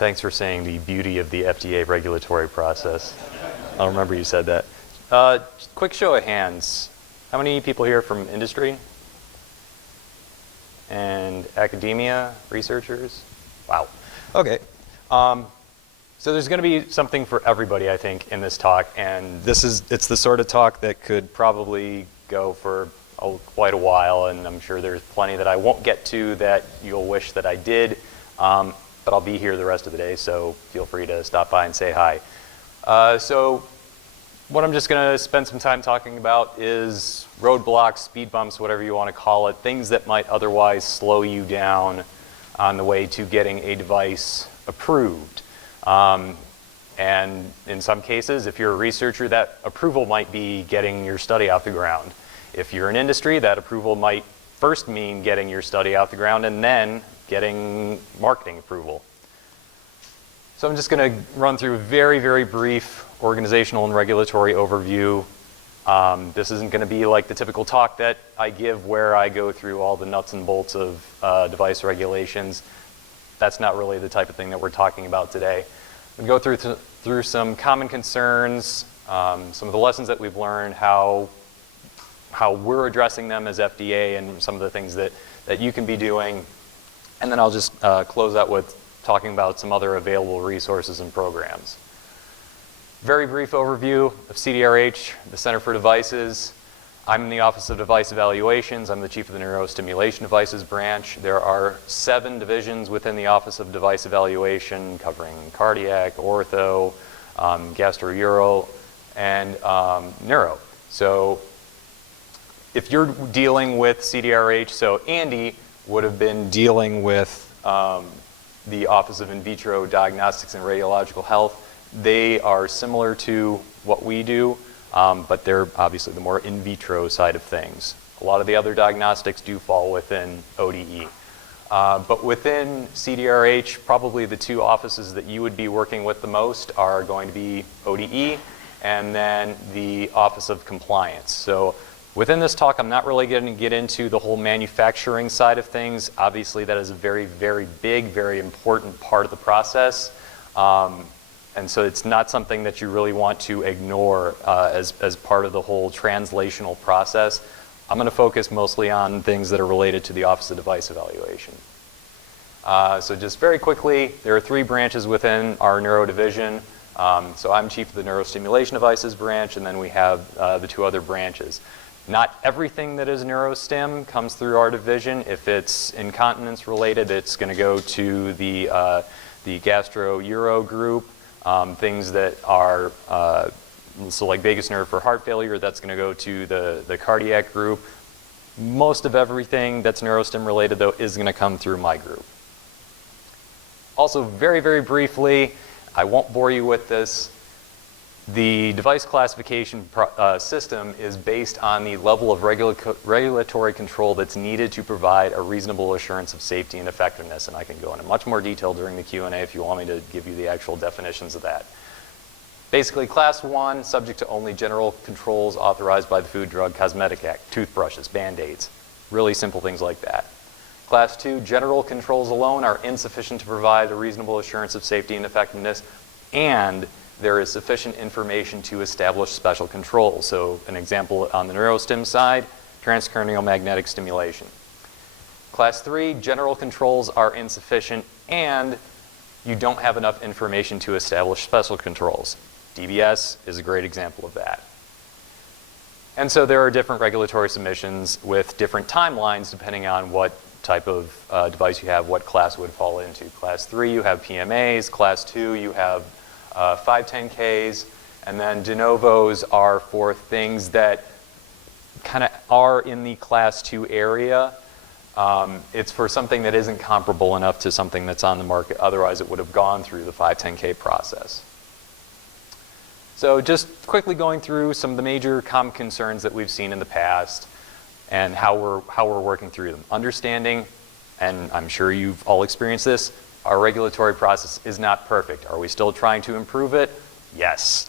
Thanks for saying the beauty of the FDA regulatory process. I remember you said that. Quick show of hands. How many people here from industry and academia, researchers? Wow. Okay. So there's going to be something for everybody, I think, in this talk, and it's the sort of talk that could probably go for quite a while, and I'm sure there's plenty that I won't get to that you'll wish that I did, but I'll be here the rest of the day, so feel free to stop by and say hi. So what I'm just going to spend some time talking about is roadblocks, speed bumps, whatever you want to call it, things that might otherwise slow you down on the way to getting a device approved. And in some cases, if you're a researcher, that approval might be getting your study off the ground. If you're in industry, that approval might first mean getting your study off the ground and then getting marketing approval. So I'm just going to run through a very, very brief organizational and regulatory overview. This isn't going to be like the typical talk that I give where I go through all the nuts and bolts of device regulations. That's not really the type of thing that we're talking about today. I'm going to go through some common concerns, some of the lessons that we've learned, how we're addressing them as FDA, and some of the things that you can be doing. And then I'll just close out with talking about some other available resources and programs. Very brief overview of CDRH, the Center for Devices. I'm in the Office of Device Evaluations. I'm the chief of the Neurostimulation Devices branch. There are 7 divisions within the Office of Device Evaluation covering cardiac, ortho, gastro-uro, and neuro. So if you're dealing with CDRH, so Andy would have been dealing with the Office of In Vitro Diagnostics and Radiological Health. They are similar to what we do, but they're obviously the more in vitro side of things. A lot of the other diagnostics do fall within ODE. But within CDRH, probably the 2 offices that you would be working with the most are going to be ODE and then the Office of Compliance. So within this talk, I'm not really going to get into the whole manufacturing side of things. Obviously, that is a very, very big, very important part of the process. And so it's not something that you really want to ignore as part of the whole translational process. I'm going to focus mostly on things that are related to the Office of Device Evaluation. So just very quickly, there are 3 branches within our neuro division. So I'm chief of the Neurostimulation Devices branch, and then we have the 2 other branches. Not everything that is neurostim comes through our division. If it's incontinence related, it's going to go to the gastro-uro group. Things that are, so like vagus nerve for heart failure, that's going to go to the cardiac group. Most of everything that's neurostim related, though, is going to come through my group. Also, very, very briefly, I won't bore you with this. The device classification system is based on the level of regulatory control that's needed to provide a reasonable assurance of safety and effectiveness. And I can go into much more detail during the Q&A if you want me to give you the actual definitions of that. Basically, Class 1, subject to only general controls authorized by the Food, Drug, Cosmetic Act, toothbrushes, Band-Aids, really simple things like that. Class 2, general controls alone are insufficient to provide a reasonable assurance of safety and effectiveness, and there is sufficient information to establish special controls. So an example on the neurostim side, transcranial magnetic stimulation. Class 3, general controls are insufficient and you don't have enough information to establish special controls. DBS is a great example of that. And so there are different regulatory submissions with different timelines depending on what type of device you have, what class would fall into. Class 3, you have PMAs. Class 2, you have 510Ks, and then de novos are for things that kind of are in the Class 2 area. It's for something that isn't comparable enough to something that's on the market, otherwise it would have gone through the 510K process. So just quickly going through some of the major common concerns that we've seen in the past and how we're working through them. Understanding, and I'm sure you've all experienced this, our regulatory process is not perfect. Are we still trying to improve it? Yes.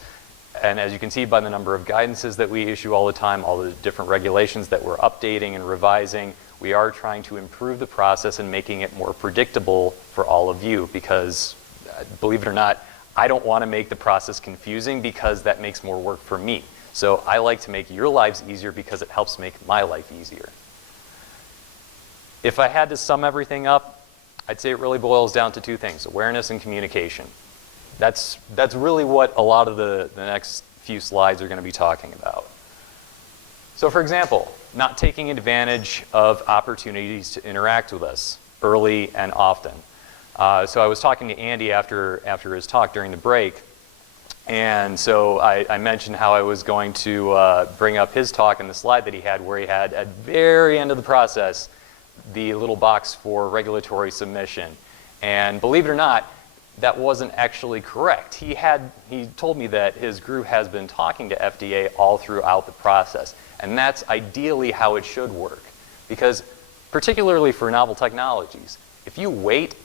And as you can see by the number of guidances that we issue all the time, all the different regulations that we're updating and revising, we are trying to improve the process and making it more predictable for all of you, because believe it or not, I don't want to make the process confusing because that makes more work for me. So I like to make your lives easier because it helps make my life easier. If I had to sum everything up, I'd say it really boils down to two things: awareness and communication. That's really what a lot of the next few slides are going to be talking about. So for example, not taking advantage of opportunities to interact with us early and often. So I was talking to Andy after his talk during the break, and so I mentioned how I was going to bring up his talk and the slide that he had, where he had at the very end of the process the little box for regulatory submission. And believe it or not, that wasn't actually correct. He told me that his group has been talking to FDA all throughout the process, and that's ideally how it should work. Because particularly for novel technologies, if you wait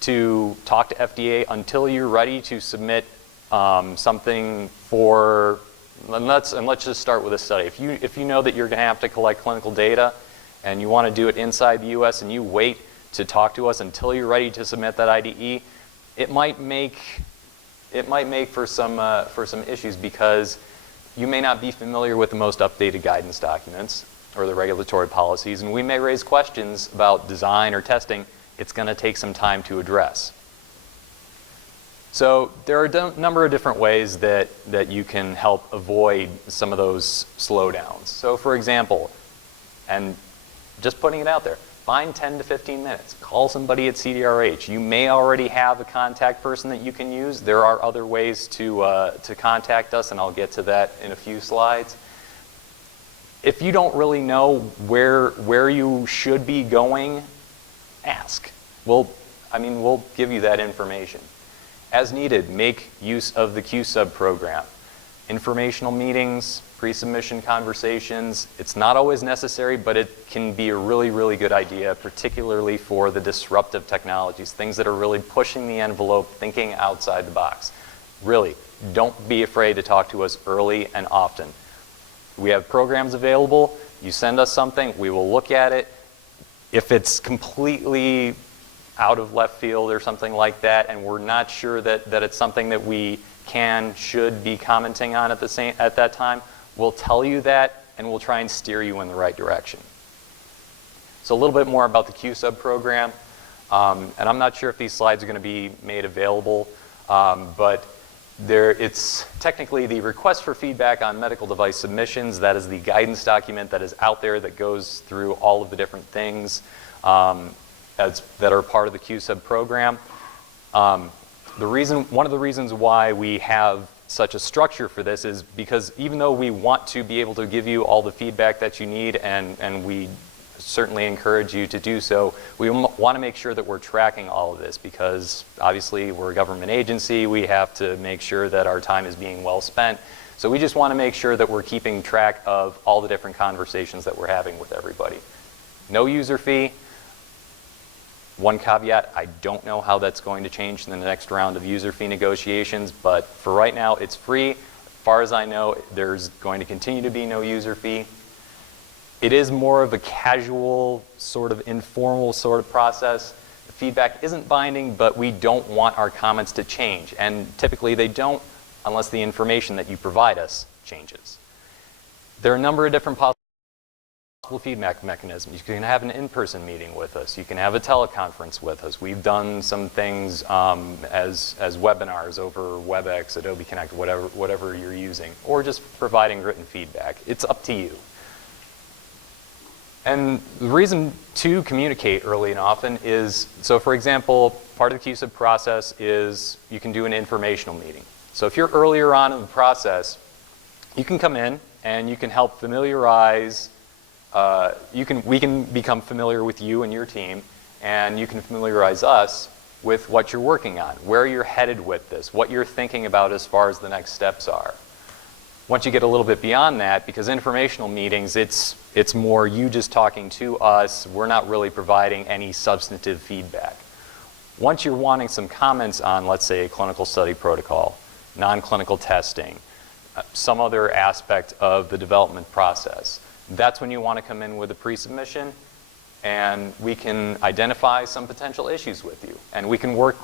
to talk to FDA until you're ready to submit something for, and let's just start with a study. If you know that you're going to have to collect clinical data and you want to do it inside the US and you wait to talk to us until you're ready to submit that IDE, it might make for some issues, because you may not be familiar with the most updated guidance documents or the regulatory policies, and we may raise questions about design or testing. It's going to take some time to address. So there are a number of different ways that you can help avoid some of those slowdowns. So for example, and just putting it out there, find 10 to 15 minutes. Call somebody at CDRH. You may already have a contact person that you can use. There are other ways to contact us, and I'll get to that in a few slides. If you don't really know where you should be going, ask. We'll give you that information. As needed, make use of the Q-Sub program. Informational meetings, pre-submission conversations. It's not always necessary, but it can be a really, really good idea, particularly for the disruptive technologies, things that are really pushing the envelope, thinking outside the box. Really, don't be afraid to talk to us early and often. We have programs available. You send us something, we will look at it. If it's completely out of left field or something like that, and we're not sure that it's something that we should be commenting on at that time, we'll tell you that, and we'll try and steer you in the right direction. So a little bit more about the Q-Sub program. And I'm not sure if these slides are going to be made available, but it's technically the request for feedback on medical device submissions. That is the guidance document that is out there that goes through all of the different things that are part of the Q-Sub program. One of the reasons why we have such a structure for this is because even though we want to be able to give you all the feedback that you need, and we certainly encourage you to do so, we want to make sure that we're tracking all of this, because obviously we're a government agency. We have to make sure that our time is being well spent. So we just want to make sure that we're keeping track of all the different conversations that we're having with everybody. No user fee. One caveat, I don't know how that's going to change in the next round of user fee negotiations, but for right now, it's free. As far as I know, there's going to continue to be no user fee. It is more of a casual, sort of informal sort of process. The feedback isn't binding, but we don't want our comments to change, and typically they don't unless the information that you provide us changes. There are a number of different possible feedback mechanisms. You can have an in-person meeting with us. You can have a teleconference with us. We've done some things as webinars over WebEx, Adobe Connect, whatever you're using, or just providing written feedback. It's up to you. And the reason to communicate early and often is, so for example, part of the Q-Sub process is you can do an informational meeting. So if you're earlier on in the process, you can come in and you can help familiarize. We can become familiar with you and your team, and you can familiarize us with what you're working on, where you're headed with this, what you're thinking about as far as the next steps are. Once you get a little bit beyond that, because informational meetings, it's more you just talking to us. We're not really providing any substantive feedback. Once you're wanting some comments on, let's say, a clinical study protocol, non-clinical testing, some other aspect of the development process, that's when you want to come in with a pre-submission, and we can identify some potential issues with you. And we can work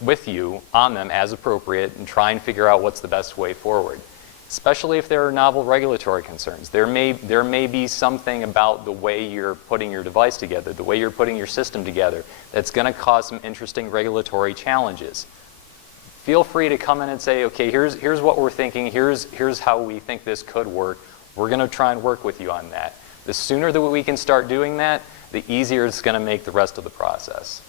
with you on them as appropriate and try and figure out what's the best way forward. Especially if there are novel regulatory concerns. There may be something about the way you're putting your device together, the way you're putting your system together, that's going to cause some interesting regulatory challenges. Feel free to come in and say, okay, here's what we're thinking, here's how we think this could work. We're going to try and work with you on that. The sooner that we can start doing that, the easier it's going to make the rest of the process.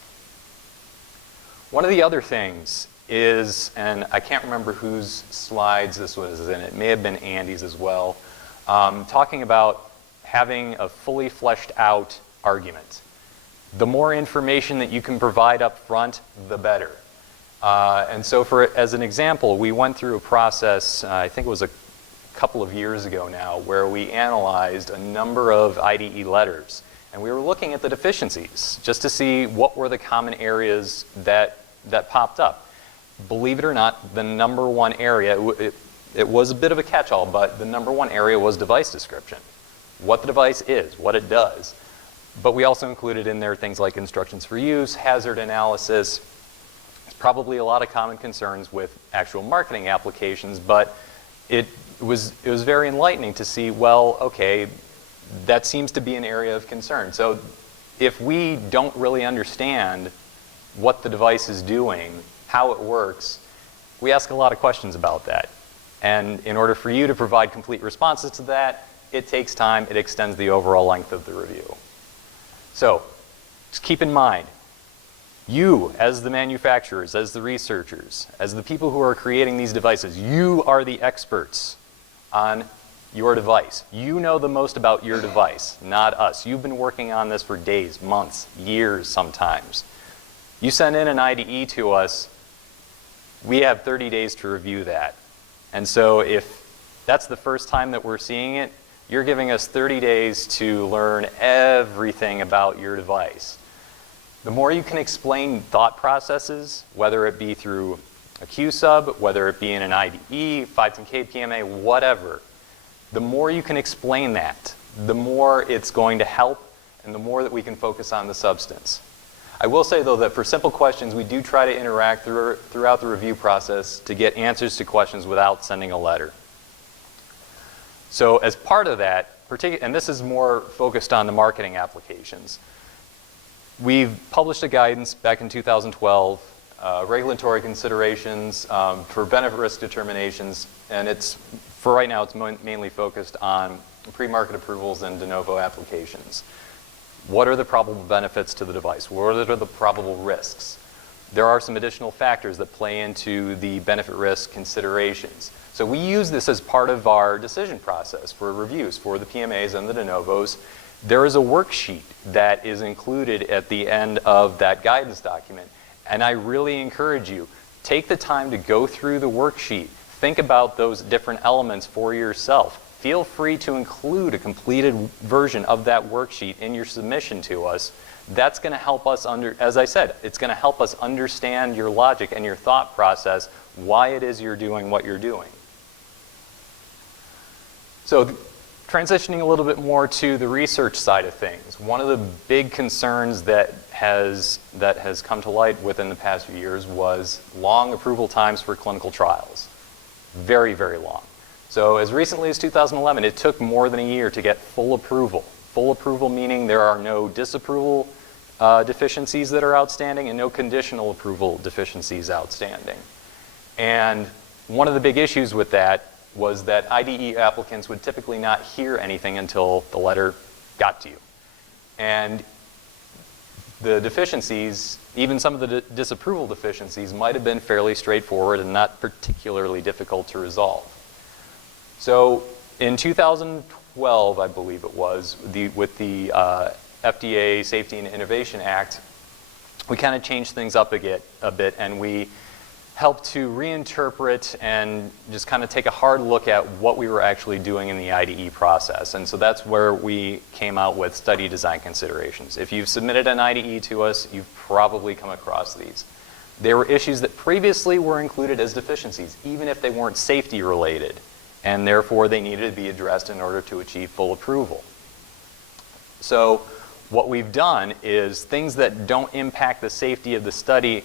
One of the other things is, and I can't remember whose slides this was in, it may have been Andy's as well, talking about having a fully fleshed out argument. The more information that you can provide up front, the better. And so as an example, we went through a process, I think it was a couple of years ago now, where we analyzed a number of IDE letters. And we were looking at the deficiencies just to see what were the common areas that popped up. Believe it or not, the number one area, it was a bit of a catch-all, but the number one area was device description. What the device is, what it does. But we also included in there things like instructions for use, hazard analysis. There's probably a lot of common concerns with actual marketing applications, but it was very enlightening to see, well, okay, that seems to be an area of concern. So if we don't really understand what the device is doing, how it works, we ask a lot of questions about that. And in order for you to provide complete responses to that, it takes time, it extends the overall length of the review. So just keep in mind, you as the manufacturers, as the researchers, as the people who are creating these devices, you are the experts on your device. You know the most about your device, not us. You've been working on this for days, months, years sometimes. You send in an IDE to us, we have 30 days to review that. And so if that's the first time that we're seeing it, you're giving us 30 days to learn everything about your device. The more you can explain thought processes, whether it be through a Q-sub, whether it be in an IDE, 510K PMA, whatever, the more you can explain that, the more it's going to help and the more that we can focus on the substance. I will say, though, that for simple questions, we do try to interact throughout the review process to get answers to questions without sending a letter. So as part of that, and this is more focused on the marketing applications, we've published a guidance back in 2012, regulatory considerations for benefit risk determinations, and for right now, it's mainly focused on pre-market approvals and de novo applications. What are the probable benefits to the device? What are the probable risks? There are some additional factors that play into the benefit risk considerations. So we use this as part of our decision process for reviews for the PMAs and the de novos. There is a worksheet that is included at the end of that guidance document. And I really encourage you, take the time to go through the worksheet. Think about those different elements for yourself. Feel free to include a completed version of that worksheet in your submission to us. That's going to help us, as I said, it's going to help us understand your logic and your thought process, why it is you're doing what you're doing. So transitioning a little bit more to the research side of things, one of the big concerns that has come to light within the past few years was long approval times for clinical trials. Very, very long. So as recently as 2011, it took more than a year to get full approval. Full approval meaning there are no disapproval deficiencies that are outstanding and no conditional approval deficiencies outstanding. And one of the big issues with that was that IDE applicants would typically not hear anything until the letter got to you. And the deficiencies, even some of the disapproval deficiencies, might have been fairly straightforward and not particularly difficult to resolve. So in 2012, I believe it was, with the FDA Safety and Innovation Act, we kind of changed things up a bit, and we helped to reinterpret and just kind of take a hard look at what we were actually doing in the IDE process. And so that's where we came out with study design considerations. If you've submitted an IDE to us, you've probably come across these. There were issues that previously were included as deficiencies, even if they weren't safety related, and therefore they needed to be addressed in order to achieve full approval. So what we've done is things that don't impact the safety of the study,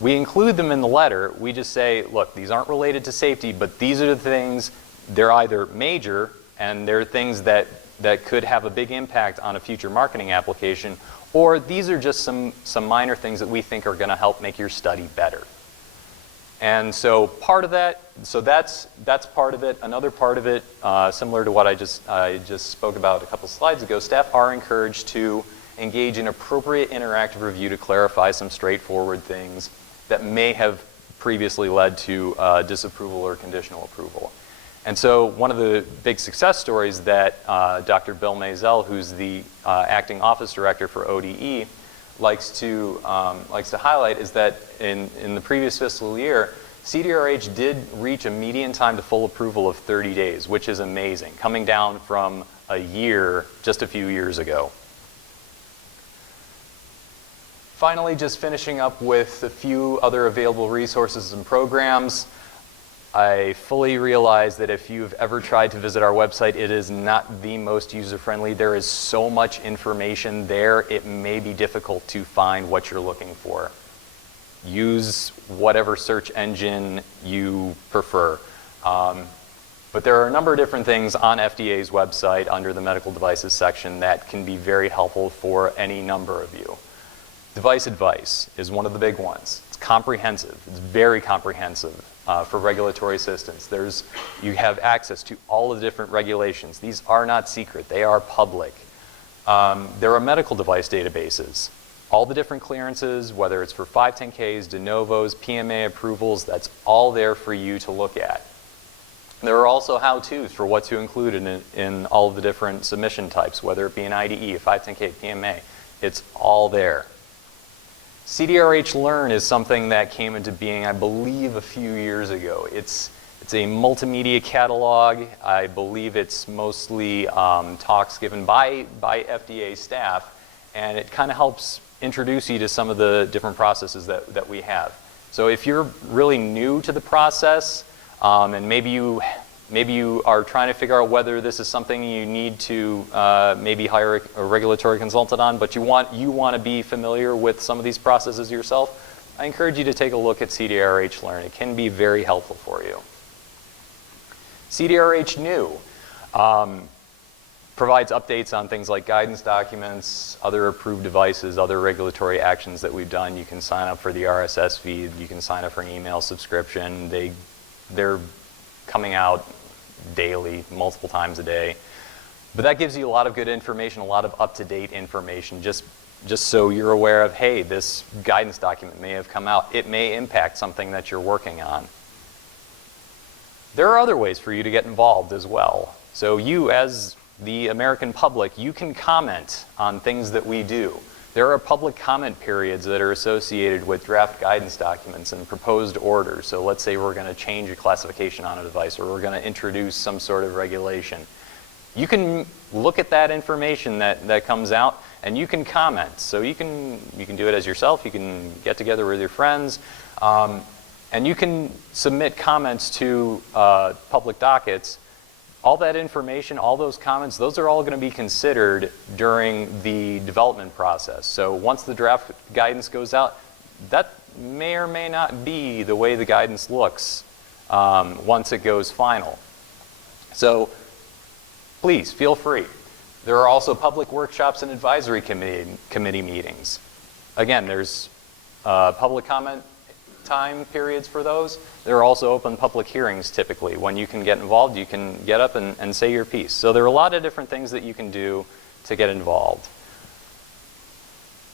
We include them in the letter. We just say, look, these aren't related to safety, but these are the things, they're either major and they're things that could have a big impact on a future marketing application, or these are just some minor things that we think are going to help make your study better. And so part of that, so that's part of it. Another part of it, similar to what I just spoke about a couple slides ago, staff are encouraged to engage in appropriate interactive review to clarify some straightforward things that may have previously led to disapproval or conditional approval. And so one of the big success stories that Dr. Bill Maisel, who's the acting office director for ODE, likes to highlight is that in the previous fiscal year, CDRH did reach a median time to full approval of 30 days, which is amazing, coming down from a year just a few years ago. Finally, just finishing up with a few other available resources and programs. I fully realize that if you've ever tried to visit our website, it is not the most user-friendly. There is so much information there, it may be difficult to find what you're looking for. Use whatever search engine you prefer. But there are a number of different things on FDA's website under the medical devices section that can be very helpful for any number of you. Device advice is one of the big ones. It's comprehensive. It's very comprehensive for regulatory assistance. You have access to all of the different regulations. These are not secret. They are public. There are medical device databases. All the different clearances, whether it's for 510Ks, de novos, PMA approvals, that's all there for you to look at. There are also how-tos for what to include in all of the different submission types, whether it be an IDE, a 510K, PMA. It's all there. CDRH Learn is something that came into being, I believe, a few years ago. It's a multimedia catalog. I believe it's mostly talks given by FDA staff, and it kind of helps introduce you to some of the different processes that we have. So if you're really new to the process, and maybe you are trying to figure out whether this is something you need to maybe hire a regulatory consultant on, but you want to be familiar with some of these processes yourself, I encourage you to take a look at CDRH Learn. It can be very helpful for you. CDRH New provides updates on things like guidance documents, other approved devices, other regulatory actions that we've done. You can sign up for the RSS feed. You can sign up for an email subscription. They're coming out daily, multiple times a day. But that gives you a lot of good information, a lot of up-to-date information, just so you're aware of, hey, this guidance document may have come out. It may impact something that you're working on. There are other ways for you to get involved as well. So you, as the American public, you can comment on things that we do. There are public comment periods that are associated with draft guidance documents and proposed orders. So let's say we're going to change a classification on a device, or we're going to introduce some sort of regulation. You can look at that information that comes out, and you can comment. So you can do it as yourself. You can get together with your friends, and you can submit comments to public dockets. All that information, all those comments, those are all going to be considered during the development process. So once the draft guidance goes out, that may or may not be the way the guidance looks once it goes final. So please feel free. There are also public workshops and advisory committee meetings. Again, there's public comment time periods for those. There are also open public hearings typically. When you can get involved, you can get up and say your piece. So there are a lot of different things that you can do to get involved.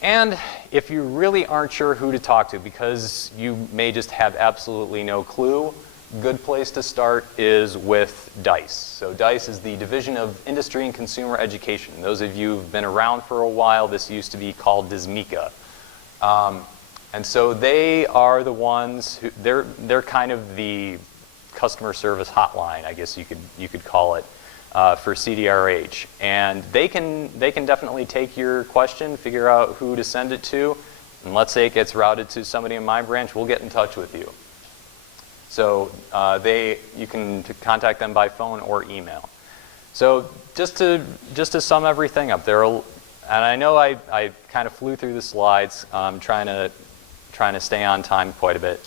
And if you really aren't sure who to talk to because you may just have absolutely no clue, good place to start is with DICE. So DICE is the Division of Industry and Consumer Education. Those of you who've been around for a while, this used to be called DISMECA. And so they are the ones who, they're kind of the customer service hotline, I guess you could call it, for CDRH. And they can definitely take your question, figure out who to send it to, and let's say it gets routed to somebody in my branch, we'll get in touch with you. So you can contact them by phone or email. So just to sum everything up, and I know I kind of flew through the slides, trying trying to stay on time quite a bit.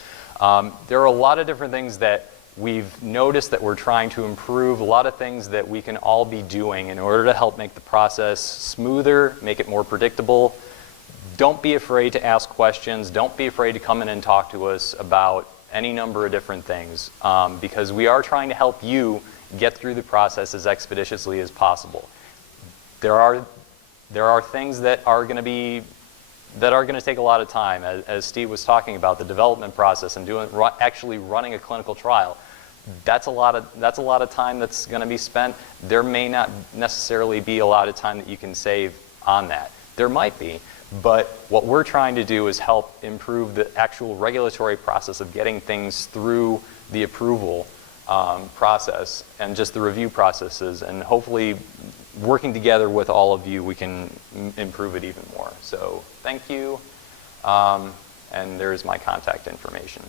There are a lot of different things that we've noticed that we're trying to improve, a lot of things that we can all be doing in order to help make the process smoother, make it more predictable. Don't be afraid to ask questions. Don't be afraid to come in and talk to us about any number of different things, because we are trying to help you get through the process as expeditiously as possible. There are things that are going to take a lot of time, as Steve was talking about, the development process and actually running a clinical trial. That's a lot of time that's going to be spent. There may not necessarily be a lot of time that you can save on that. There might be, but what we're trying to do is help improve the actual regulatory process of getting things through the approval process and just the review processes, and hopefully working together with all of you, we can improve it even more. So thank you, and there's my contact information.